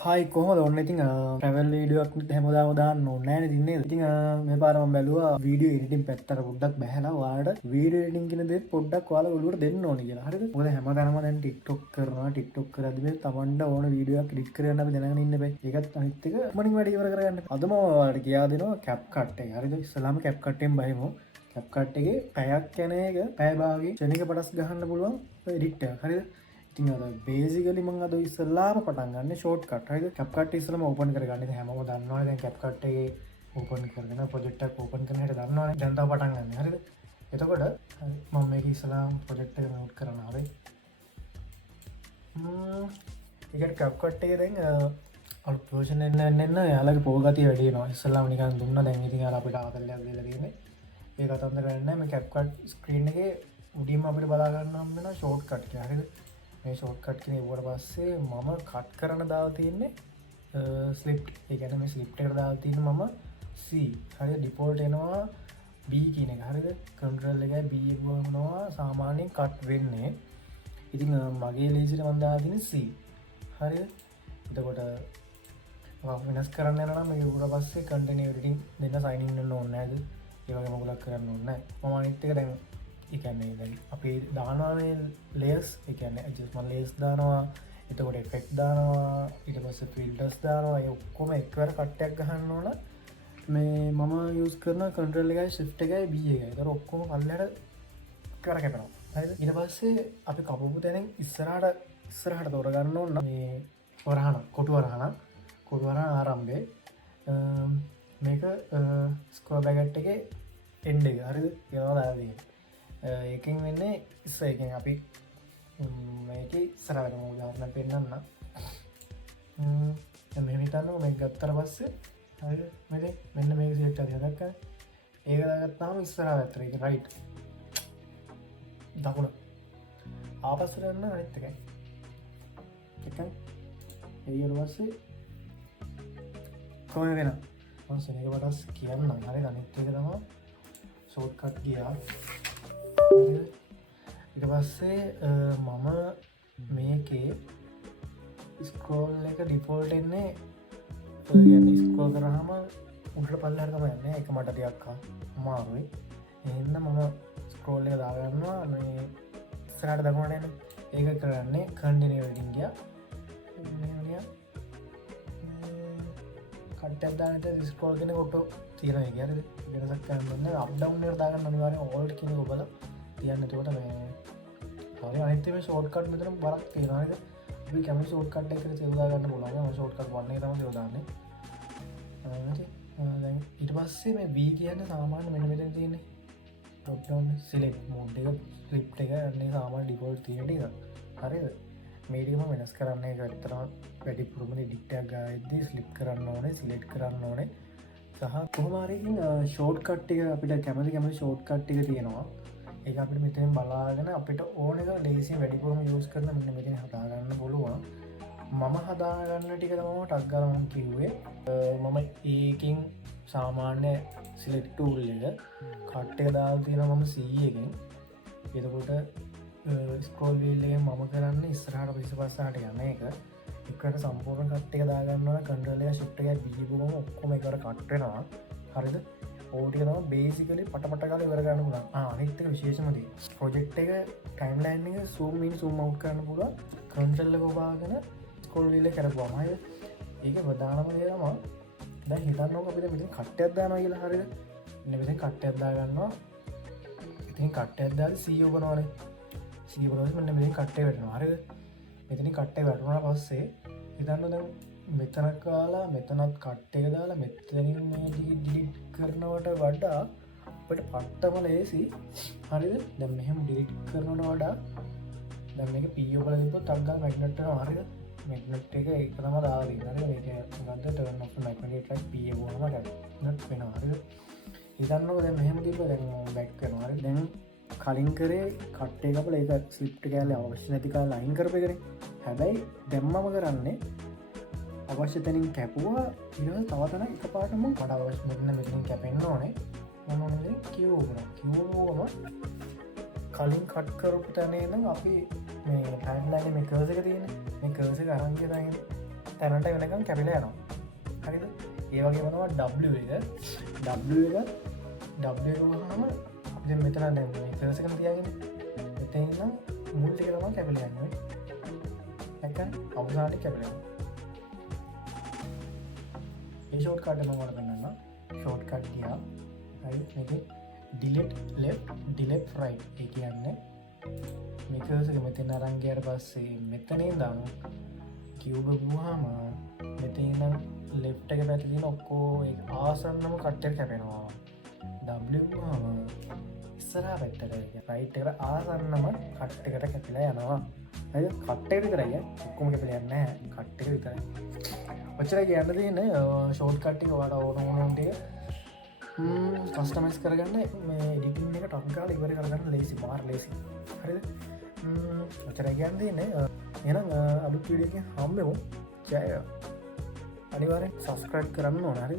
හයි කොහොමද ඔන්න ඉතින් ට්‍රැවල් වීඩියෝක් හැමදාම දාන්න ඕනේ නෑනේ ඉතින් නේද? ඉතින් මේ පාර මම බැලුවා වීඩියෝ එඩිටින් පැත්තට පොඩ්ඩක් බහැලා ඔයාලට වීඩියෝ එඩිටින් කියන දේ පොඩ්ඩක් ඔයාලා ඔළුවට දෙන්න ඕනේ කියලා. හරිද? මොකද හැමදාම දැන් TikTok කරනවා. TikTok කරද්දි මේ තමන්ට ඕන වීඩියෝ එකක් එඩිට් කරන්න අපි දැනගෙන ඉන්න බෑ. ඒකත් අනිත් එක මනින් වැඩි ඉවර කරගන්න. අද මම ඔයාලට කියා දෙනවා CapCut එක. හරිද? ඉස්සලාම CapCut එකෙන් බහිමු. CapCut එකේ පැයක් යන එක පැය භාගයේ ක්ෂණික පටස් ගහන්න පුළුවන් එඩිට් එකක්. හරිද? බේසිකලි මං අද ඉස්සල්ලාම පටන් ගන්න ෂෝට්කට්. හරිද? CapCut ඉස්සලම ඕපන් කරගන්න. ඉතින් හැමෝම දන්නවනේ දැන් CapCut එකේ ඕපන් කරගෙන ප්‍රොජෙක්ට් එකක් ඕපන් කරන හැටි දන්නවනේ. දැන් තව පටන් ගන්න. හරිද? එතකොට මම මේක ඉස්සලාම ප්‍රොජෙක්ට් එක නෝට් කරනවා. හරි. ඒකට CapCut එකේ දැන් අලුත් version එන්න යාළුවගේ පොල් ගතිය වැඩි වෙනවා. ඉස්සල්ලාම නිකන් දුන්නා. දැන් ඉතින් යාළුවා අපිට ආතල්ලයක් දීලා තියෙන්නේ. ඒක අතන්දර වෙන්නේ නැහැ. මේ CapCut ස්ක්‍රීන් එකේ උඩින්ම අපිට බලා ගන්න හම්බ වෙනවා ෂෝට්කට් එක. හරිද? මේ ෂෝට්කට් කියන ඉවර පස්සේ මම කට් කරන දාලා තියෙන්නේ ස්ලිප්ට්. ඒ කියන්නේ මේ ස්ලිප්ට් එකට දාලා තියෙන්නේ මම C. හරිද? ඩිෆෝල්ට් එනවා B කියන එක. හරිද? කන්ට්‍රෝල් එකයි B එක ගන්නවා සාමාන්‍යයෙන් කට් වෙන්නේ. ඉතින් මගේ ලේසියට මම දාලා තියෙන්නේ C. හරිද? එතකොට වෙනස් කරන්න යනවා නම් මේ ඉවර පස්සේ කන්ටිනියු එඩිටින් දෙන්න සයින් ඉන් වෙන්න ඕනේ නැද්ද? ඒ වගේ මොකක් කරන්න ඕනේ නැහැ. මම අනිත් එක දැන් එකන්නේ දැන් අපි දානවානේ ලේයර්ස්. ඒ කියන්නේ ඇඩ්ජස්ට්මන්ට් ලේයර්ස් දානවා, එතකොට ඉෆෙක්ට් දානවා, ඊට පස්සේ ෆිල්ටර්ස් දානවා. ඒ ඔක්කොම එකවර කට් එකක් ගහන්න ඕන. මේ මම යූස් කරන කන්ට්‍රෝල් එකයි shift එකයි B එකයි. ඒතර ඔක්කොම පල්ලෙහාට කර කැපෙනවා. හරිද? ඊට පස්සේ අපි කපපු තැනින් ඉස්සරහට තෝර ගන්න ඕන මේ වරහන, කොටු වරහන ආරම්භයේ මේක ස්ක්‍රෝල් බ්‍රැකට් එකේ එන්ඩ් එක. හරිද? ඒනවා දාලා ඒකෙන් වෙන්නේ ඉස්සරකින් අපි මේක ඉස්සරහට උදාහරණයක් පෙන්නන්න. මෙහෙම හිතන්නකො මේක ගත්තට පස්සේ හරිද? මෙන්න මේක සිලෙක්ට් කරලා දැක්කද? ඒක දාගත්තාම ඉස්සරහ පැත්තට ඒක රයිට්. දකුණ. ආපස්සට යන්න අනිත් එකයි. එකයි. ඊට පස්සේ කොහේ වෙනව? මම සෙනෙක වටස් කියන්නම්. හරිද? අනිත් එක තමයි ෂෝට්කට් ගියා. ඊට පස්සේ මම මේකේ ස්ක්‍රෝල් එක ඩිෆෝල්ට් එන්නේ ස්ක්‍රෝල් කරාම උඩට පල්ලෙහාට තමයි යන්නේ. ඒක මට ටිකක් අමාරුයි. එහෙනම් මම ස්ක්‍රෝල් එක දාගන්නවා මේ ඉස්සරහට දකුණට එන්නේ. ඒක කරන්නේ කන්ටිනියු එඩිටින් ගියා. කට්ටක් දාන්න ස්ක්‍රෝල් කියන කොට තියෙනවා. ඒක හරිද? වෙනසක් කරන්න ඕනේ. අප් ඩවුන් එකට දාගන්න අනිවාර්යෙන් ඕල්ට් කියන එක ඔබලා තියන්න. එතකොට මේ හරි අනිත් මේ ෂෝට්කට් මෙතන බරක් තියෙනවා නේද? අපි කැමති ෂෝට්කට් එකකට සේව් දාගන්න පුළුවන්. මම ෂෝට්කට් 1 එක තමයි සේව් දාන්නේ. හරි. දැන් ඊට පස්සේ මේ B කියන්නේ සාමාන්‍ය මෙන්න මෙතන තියෙන්නේ. drop down select mode එක ස්ක්‍රිප්ට් එක අන්නේ සාමාන්‍ය ඩිෆෝල්ට් තියෙන ටික. හරිද? මේ ටික මම වෙනස් කරන්න එක ඇත්තටම වැඩිපුරම එඩිට් එකක් ගාද්දී ස්ලිප් කරන්න ඕනේ, සිලෙක්ට් කරන්න ඕනේ. සහ කොහොම හරි ඉතින් ෂෝට්කට් එක අපිට කැමති ෂෝට්කට් එක තියෙනවා. ඒක අපිට මෙතෙන් බලාගෙන අපිට ඕන එක ලේසියෙන් වැඩිපුරම යූස් කරන මෙන්න මෙතන හදා ගන්න පුළුවන්. මම හදා ගන්න ටික තමයි ටග් ගාලා මම කිව්වේ. මම ඒකෙන් සාමාන්‍ය සිලෙක්ට් ටූල් එක කට් එක දාලා තියෙනවා මම C එකෙන්. එතකොට ස්ක්‍රෝල් වීල් එකෙන් මම කරන්නේ ඉස්සරහට පිටිපස්සට යන එක. එකට සම්පූර්ණ කට් එක දා ගන්න ඕන. කන්ට්‍රෝල් එක shift එකයි B එකම ඔක්කොම එකට කට් වෙනවා. හරිද? ඕටික තමයි බේසිකලි පටපට කාලේ ඉවර ගන්න පුළුවන්. අනිත් එක විශේෂම දේ ප්‍රොජෙක්ට් එක ටයිම්ලයින් එක zoom in zoom out කරන්න පුළුවන්. කන්ට්‍රෝල් එක ඔබාගෙන ස්ක්‍රෝල් වීල් එක කරපුවාම හරිද? ඒක ප්‍රධානම දේ තමයි දැන් හිතන්නකො අපිට මෙතන කට්ටයක් දානවා කියලා. හරිද? මෙන්න මෙතන කට්ටයක් දා ගන්නවා. ඉතින් කට්ටයක් දාලා C ඔබනවනේ. C ඔබනොත් මෙන්න මෙතන කට්ටය වැටෙනවා. හරිද? මෙතන කට්ටය වැටුණාට පස්සේ හිතන්න දැන් මෙතන කාලා මෙතනත් කට් එක දාලා මෙතනින් මේ ඩිලීට් කරනවට වඩා අපිට පට්ටම ලේසි. හරිද? දැන් මෙහෙම ඩිලීට් කරනවට වඩා දැන් මේක P ඔබල දීපොත් ටග් ගාලා මැග්නට් එක හරිද? මැග්නට් එක ඒක තමයි දාලා දෙන්නේ. හරිද? මේක මොකද්ද? turn off magnetic track P එක වුණාම මැග්නට් වෙනවා. හරිද? හිතන්නකෝ දැන් මෙහෙම දීපුවා දැන් බෑක් කරනවා. හරිද? දැන් කලින් කරේ කට් එක අපල ඒක ස්ලිප්ට් කෑල්ල අවශ්‍ය නැති කාලා ලයින් කරපු එකනේ. හැබැයි දැන් මම කරන්නේ අවශ්‍ය තැනින් කැපුවා ඊළඟ තව තැන එකපාරටම මට අවශ්‍ය මෙතනින් කැපෙන්න ඕනේ. මම ඕනේ කිව්වම කලින් කට් කරපු තැනේ නම් අපි මේ ටයිම්ලයින් එකේ මේ කර්සර් එක තියෙන්නේ. මේ කර්සර් එක අරන් ගියා තැනට වෙනකම් කැපිල යනවා. හරිද? ඒ වගේ වනවා W හම අප මෙතන දැ කරසකන තියාගෙන මෙතන්න මුල් ටික තම කැපිල යන්න එක අවසාට කැපිල ඒ ෂෝට් කාඩ මගට කන්නන්න ෂෝට් කට්ටියා ඩිලෙට් ලෙෆ් ඩිලෙප් රයි් ඒ කියන්න මේකසක මෙතින් අරංගයට පස්සේ මෙතනේ දමු කිව්බ ගහම මෙතිනම් ලෙප්ට එක පැතිදින ඔක්කෝ ආසන්නම කට්ටර් කැපෙනවා ඩම් ඉස්සරා පැට්ට රයිට් එක ආසන්නම කට්ටකට කැපිලා යනවා ඇ කට්ටකට කරය ඔක්කොම කැපිලයන්න කට්ටක විතරයි ඔච්චර කියන්න තියන්න ෂෝට් කට්ටි වාට ඕනෝනන්ටේ කස්ටමස් කරගන්න මේ ඩිටින් එක ටක්කාල ඉවර කරගන්න ලේසි මාර් ලේසි හරි ඔච්චර කියන්න තියන්න එනම් අඩු පිඩියක හම්බෙමු ජය අනිවාරෙන් සස්ක්‍රයිබ් කරන්න ඕනරි